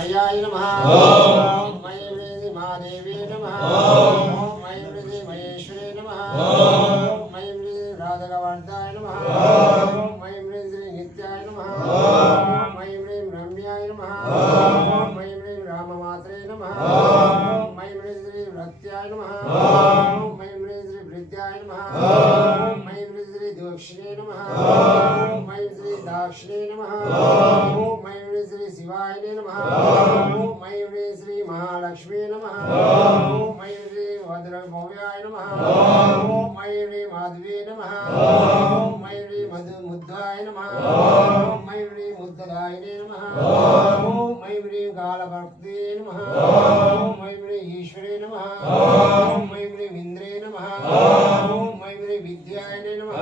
मयाय नमः ओम मयि महादेवी नमः ओम मयि महेश्वरी नमः ओम मयि राधागवार्ताय नमः ओम मयि श्री नित्याय नमः ओम मयि रम्याय नमः ओम मयि राममात्रे नमः ओम मयि श्री भक्त्याय नमः ओम मयि श्री वृद्धाय नमः ओम मयि श्री दक्षिणे नमः ओम मयि श्री दाक्षिणे नमः ओम मयि श्री शिवाय नमः ओम मयूरे श्री महालक्ष्मी नमः ओम मयूरे भद्रभव्याय नमः ओम मयूरे माधवे नमः ओम मयूरे मुद्धाय नमः ओम मयूरे मुद्ददायिने नमः ओम मयूरे कालभक्ते नमः ओम मयूरे ईश्वरे नमः ओम मयूरे इंद्रे नमः ओम मयूरे विद्याय नमः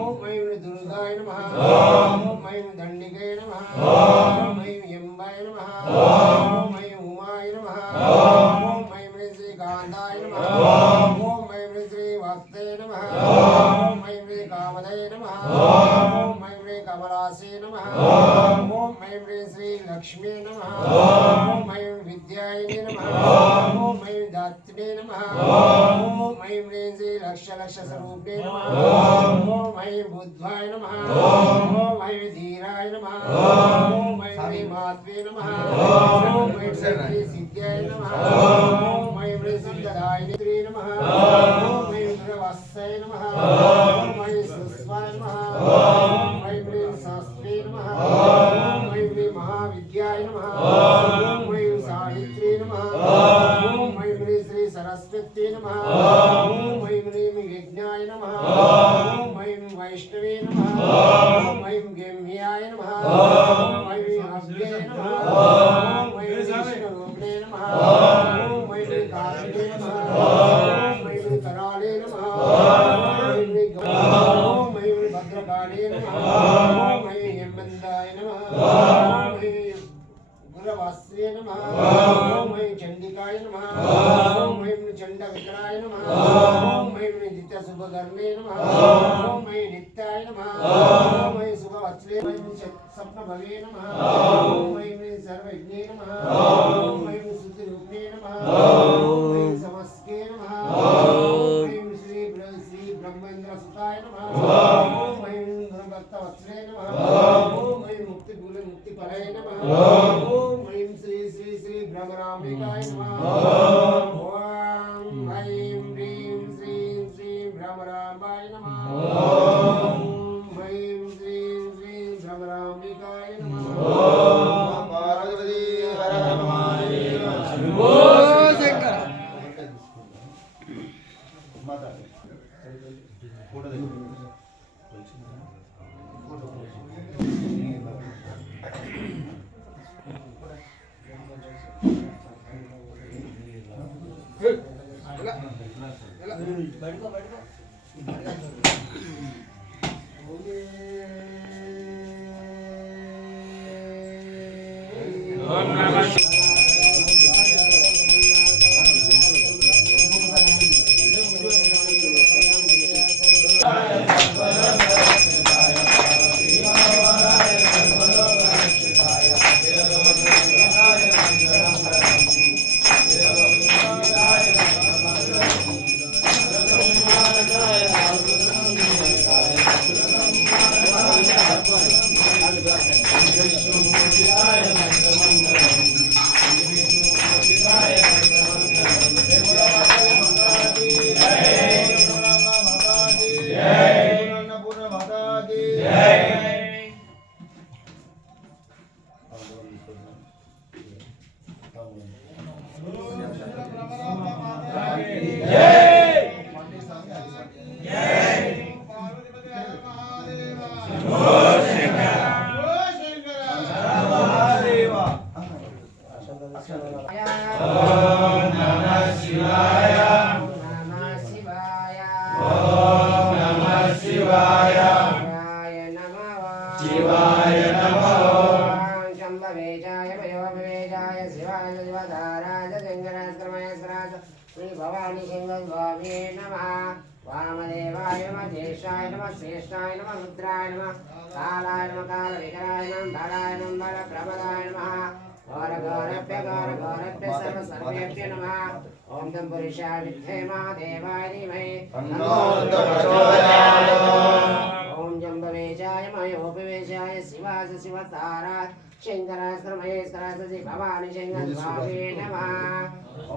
ओम मयूरे दुर्गाय नमः ओम मयूरे दंडिके नमः ओम मयूरे यम्बाय नमः ओम मयूरे उमाय नमः ओम मयूरे श्री कांताय नमः ओम मयूरे श्री भक्ते नमः ओम मयूरे कामदये नमः ओम मयूरे कमलासे नमः ओम मयूरे श्री लक्ष्मी नमः ओम मयूरे विद्याय नमः ओम मयूरे दात्रे नमः ओम मयूरे श्री लक्ष स्वरूपे नमः ओम मयूरे बुद्धाय नमः ओम मयूरे धीराय नमः ओम मयूरे मात्वे नमः ओम मयूरे सिद्धाय नमः ओम मयूरे सिद्धदाय नमः ओम मयूरे वत्साय नमः ओम मयूरे सुस्वाय नमः ओम मयूरे शास्त्रे नमः ओम मयूरे महाविद्याय नमः ओम मयूरे सावित्रे नमः ओम मयूरे श्री सरस्वती नमः ओम मयूरे विज्ञाय नमः ओम मयूरे वैष्णवे नमः ओम मयूरे गम्याय नमः ओम मयूरे अव्यय नमः ओम मयूरे विष्णुरूपिणे नमः ओम मयूरे कालिके नमः ओम मयूरे कराले नमः ओम मयूरे भद्रकाले नमः ओम मयूरे हेमंताय नमः ओम मयूरे गुरवास्ये नमः ओम मयूरे चंडिकाय नमः ओम मयूरे चंडविक्राय नमः ओम मयूरे नित्य शुभकर्णे नमः ओम मयूरे नित्याय नमः ओम मयूरे शुभवत्सले मयूरे स्वप्नभवे नमः ओम मयूरे सर्वज्ञे नमः ओम मयूरे शुद्धिरूपिणे नमः ओम मयूरे समस्के नमः ओम मयूरे श्री ब्रह्मेंद्र सुताय नमः ओम मयूरे गुरुभक्तवत्सले नमः ओम मयूरे मुक्तिफले नमः ओम मयूरे श्री ब्रह्मराम्बिकाय नमः ओम ऐं ह्रीं श्रीं ब्रह्मराम्बाय नमः ओम ऐं श्रीं ब्रह्मराम्बिकाय नमः ओम पार्वती हर हर महादेव शंभो शंकर माता फोटो देखो ओम नमः शिवाय नमः शंभवेजाय भयोभवेजाय शिवाय शिवधाराय जंगरास्त्रमयस्राज श्री भवानी सिंहस्वामी नमः वामदेवाय नमः ज्येष्ठाय नमः श्रेष्ठाय नमः रुद्राय नमः कालाय नमः कालविकराय नमः बलाय नमः बलप्रमदाय नमः नमः ओम तंपुरुषाय विद्महे महादेवाय धीमहि तन्नो प्रचोदयात् ओम जम्बवेशाय मयोपवेशाय शिवाय शिवताराय शंकराश्रमहेश्वराय भवानी शंकरस्वामी नमः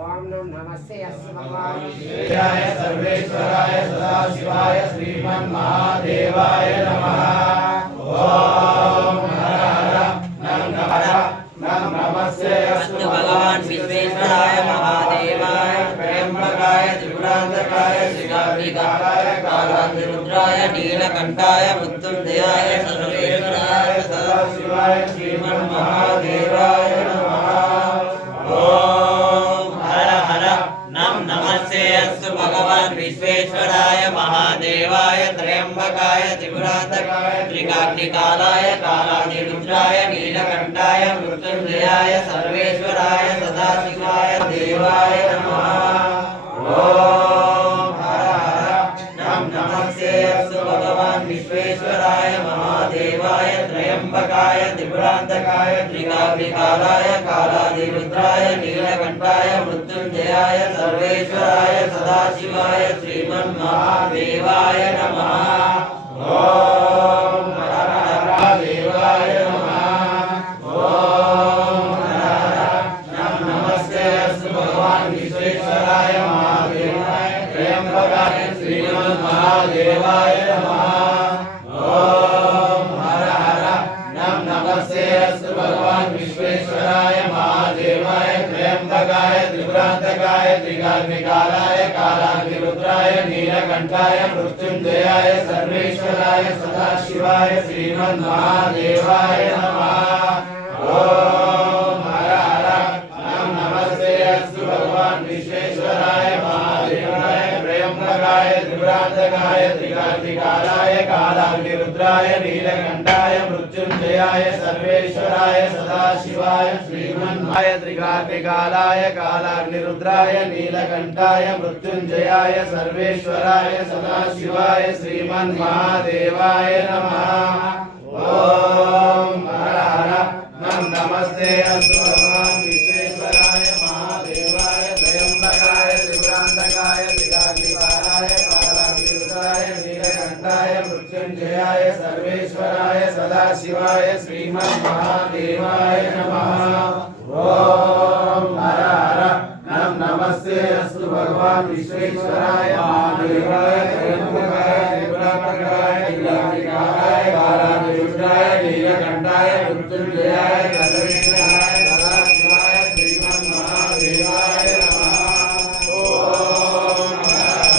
ओम नमस्ते अस्तु भगवान् विश्वेशाय सर्वेश्वराय सदाशिवाय श्रीमन्महादेवाय नमः ओम हर हर नम नमस्ते अस्तु भगवान् विश्वेश्वराय महादेवाय त्र्यंबकाय त्रिपुरान्तकाय श्रीकार्तिकाय कालाग्निरुद्राय नीलकण्ठाय मृत्युञ्जयाय सर्वेश्वराय सदाशिवाय श्रीमन्महादेवाय नमः ओम हर हर नमस्ते अस्तु भगवान् विश्वेश्वराय महादेवाय त्र्यंबकाय त्रिपुरान्तकाय त्रिकाग्निकालाय कालाग्निरुद्राय नीलकण्ठाय मृत्युञ्जयाय सर्वेश्वराय सदाशिवाय देवाय नमः ओम हर हर नमस्ते अस्तु भगवान् विश्वेश्वराय महादेवाय त्र्यंबकाय त्रिपुरान्तकाय त्रिकाग्निकालाय कालाग्निरुद्राय नीलकण्ठाय मृत्युञ्जयाय सर्वेश्वराय सदाशिवाय श्रीमन्महादेवाय नमः ओम हर हर देवाय नमः ओम हर हर नमस्ते अस्तु भगवान् विश्वेश्वराय महादेवाय त्र्यंबकाय श्रीमन्महादेवाय नमः ओम हर हर नमस्ते अस्तु भगवान् विश्वेश्वराय महादेवाय त्र्यंबकाय त्रिपुरान्तकाय त्रिकाग्निकालाय कालाग्निरुद्राय नीलकण्ठाय मृत्युञ्जयाय सर्वेश्वराय सदाशिवाय श्रीमन्महादेवाय नमः ओम हर हर नमस्ते अस्तु भगवान् विश्वेश्वराय महादेवाय त्र्यंबकाय त्रिपुरान्तकाय त्रिकाग्निकालाय कालाग्निरुद्राय नीलकण्ठाय मृत्युञ्जयाय सर्वेश्वराय सदाशिवाय श्रीमन्महाय त्रिकाग्निकालाय कालाग्निरुद्राय नीलकण्ठाय मृत्युञ्जयाय सर्वेश्वराय सदाशिवाय श्रीमन्महादेवाय नमः ओम हर हर नमस्ते अस्तु भगवान् विश्वेश्वराय महादेवाय त्र्यंबकाय त्रिपुरान्तकाय त्रिकाग्निकालाय कालाग्निरुद्राय नीलकण्ठाय मृत्युञ्जयाय सर्वेश्वराय सदाशिवाय श्रीमन्महादेवाय नमः ओम हर हर नमस्ते अस्तु भगवान् विश्वेश्वराय महादेवाय त्र्यंबकाय त्रिपुरान्तकाय त्रिकाग्निकालाय कालाग्निरुद्राय नीलकण्ठाय मृत्युञ्जयाय सर्वेश्वराय सदाशिवाय श्रीमन्महादेवाय नमः ओम हर हर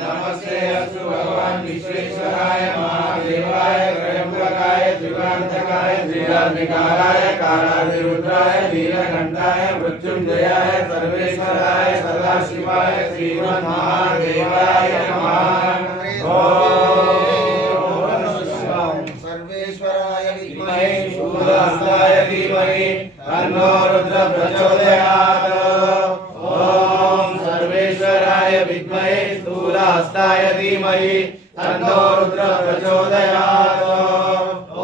नमस्ते अस्तु भगवान् विश्वेश्वराय महादेवाय त्र्यंबकाय त्रिपुरान्तकाय त्रिकाग्निकालाय कालाग्निरुद्राय नीलकण्ठाय मृत्युञ्जयाय सर्वेश्वराय सदाशिवाय श्रीमन्महादेवाय नमः ओम सर्वेश्वराय विद्महे शूलहस्ताय धीमहि तन्नो रुद्र प्रचोदयात् ओम सर्वेश्वराय विद्महे शूलहस्ताय धीमहि तन्नो रुद्र प्रचोदयात्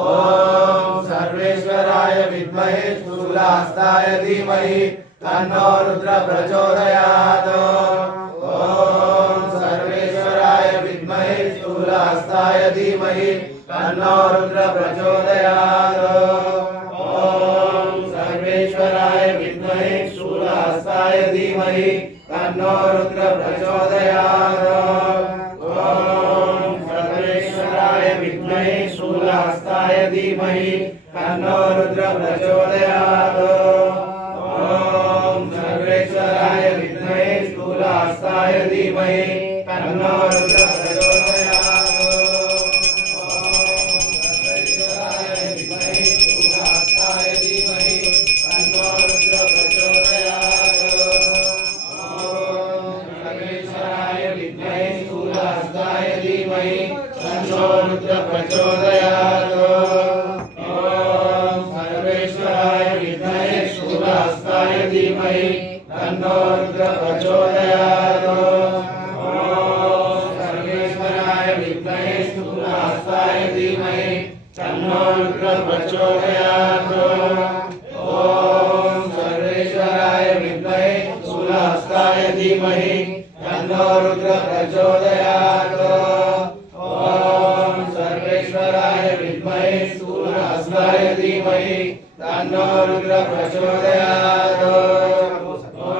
ओम सर्वेश्वराय विद्महे शूलहस्ताय धीमहि तन्नो रुद्र प्रचोदयात् ओम सर्वेश्वराय विद्महे शूलहस्ताय धीमहि तन्नो रुद्र प्रचोदयात् ओम सर्वेश्वराय विद्महे शूलहस्ताय धीमहि तन्नो रुद्र प्रचोदयात् ओम सर्वेश्वराय विद्महे शूलहस्ताय धीमहि तन्नो रुद्र प्रचोदयात् ओम सर्वेश्वराय विद्महे शूलहस्ताय धीमहि तन्नो रुद्र प्रचोदयात् ओम सर्वेश्वराय विद्महे शूलहस्ताय धीमहि तन्नो रुद्र प्रचोदयात् ओम सर्वेश्वराय विद्महे शूलहस्ताय धीमहि तन्नो रुद्र प्रचोदयात् ओम सर्वेश्वराय विद्महे शूलहस्ताय धीमहि तन्नो रुद्र प्रचोदयात् ओम सर्वेश्वराय विद्महे शूलहस्ताय धीमहि तन्नो रुद्र प्रचोदयात् ओम सर्वेश्वराय विद्महे तन्नो रुद्र प्रचोदयात्। ॐ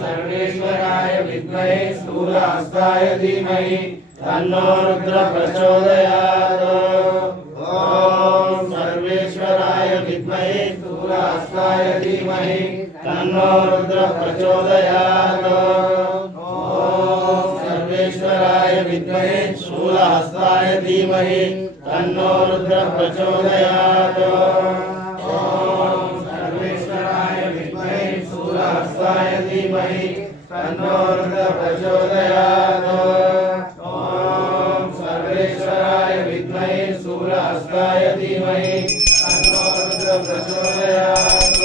सर्वेश्वराय विद्महे स्थूलहस्ताय धीमहि तन्नो रुद्र प्रचोदयात्। ॐ सर्वेश्वराय विद्महे स्थूलहस्ताय धीमहि तन्नो रुद्र प्रचोदयात्। ॐ सर्वेश्वराय विद्महे स्थूलहस्ताय धीमहि तन्नो रुद्र प्रचोदयात्। ॐ सर्वेश्वराय विद्महे स्थूलहस्ताय धीमहि तन्नो रुद्र प्रचोदयात्। ॐ सर्वेश्वराय विद्महे स्थूलहस्ताय धीमहि तन्नो रुद्र प्रचोदयात्।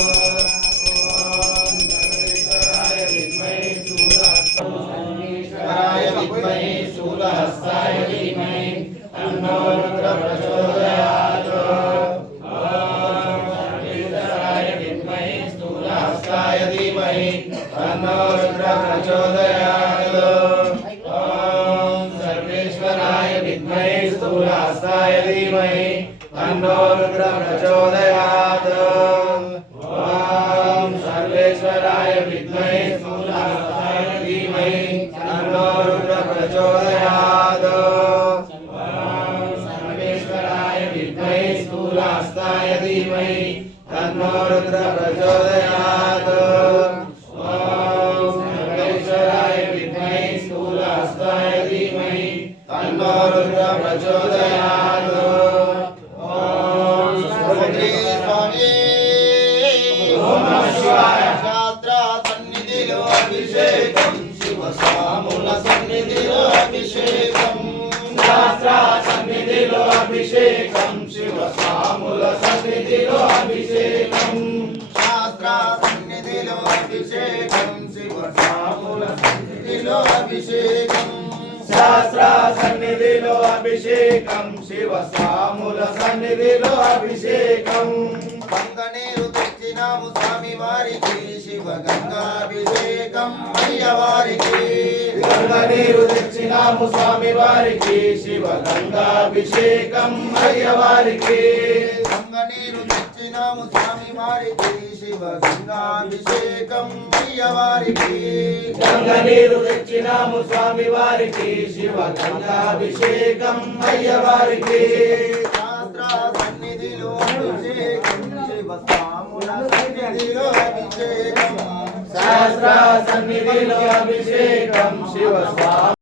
सर्वेश्वराय विद्महे स्थूलहस्ताय धीमहि तन्नो रुद्र प्रचोदयात्। सर्वेश्वराय विद्महे स्थूलहस्ताय धीमहि तन्नो रुद्र प्रचोदयात्। सर्वेश्वराय विद्महे स्थूलहस्ताय धीमहि तन्नो रुद्र प्रचोदयात्। सर्वेश्वराय विद्महे स्थूलहस्ताय धीमहि तन्नो रुद्र प्रचोदयात्। सर्वेश्वराय विद्महे स्थूलहस्ताय धीमहि तन्नो रुद्र प्रचोदयात्। सर्वेश्वराय विद्महे स्थूलहस्ताय धीमहि तन्नो रुद्र प्रचोदयात्। शास्त्र सन्निधिलो अभिषेकं शिव स्वामुल सन्निधिलो अभिषेकं। शास्त्र सन्निधिलो अभिषेकं शिव स्वामुल सन्निधिलो अभिषेकं। शास्त्र सन्निधिलो अभिषेकं शिव स्वामुल सन्निधिलो अभिषेकं। शास्त्र सन्निधिलो अभिषेकं शिव स्वामुल सन्निधिलो अभिषेकं। గంగనీరు తెచ్చినాము స్వామి వారికి శివ గంగాభిషేకం అయ్యవారికి। గంగనీరు తెచ్చినాము స్వామి వారికి శివ గంగాభిషేకం అయ్యవారికి। గంగనీరు తెచ్చినాము స్వామి వారికి శివ గంగాభిషేకం అయ్యవారికి। గంగనీరు తెచ్చినాము స్వామి వారికి శివ గంగాభిషేకం అయ్యవారికి। శాస్త్ర సన్నిధిలో అభిషేకం శివ స్వాముల సన్నిధిలో అభిషేకం। శాస్త్ర సన్నిధిలో అభిషేకం శివ స్వాముల